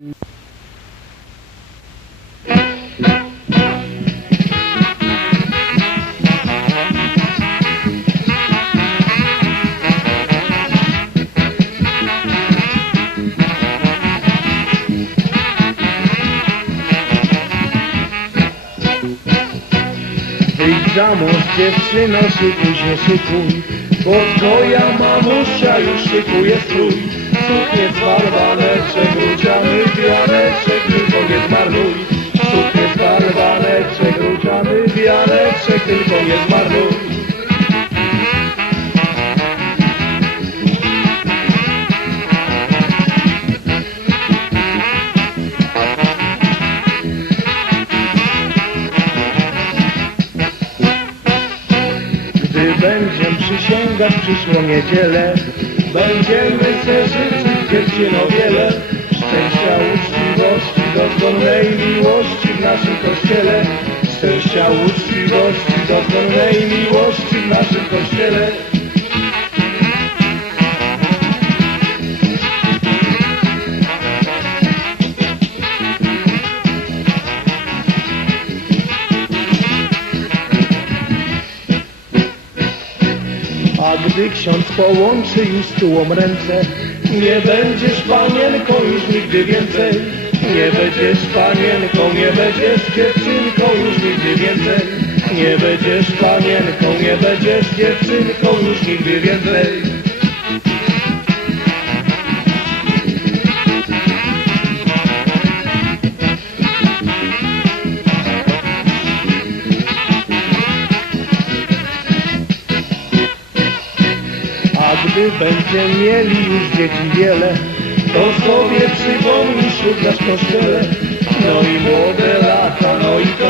Wyjdź za mąż dziewczyno, szykuj się, szykuj. Bo twoja mamusia już szykuje strój wianeczek Tylko nie zmarnuj. Gdy będziem przysięgać przyszłą niedzielę Będziemy se życzyć dziewczyno wiele Szczęścia, uczciwości, dozgonnej miłości w naszym kościele. A gdy ksiądz połączy już tyłom ręce Nie będziesz panienką już nigdy więcej. Nie będziesz panienką, nie będziesz dziewczynką więcej. Nie będziesz panienką, nie będziesz dziewczynką już nigdy więcej. A gdy będziemy mieli już dzieci wiele To sobie przypomnij ślub nasz kościele. No i młode lata, no i chwilę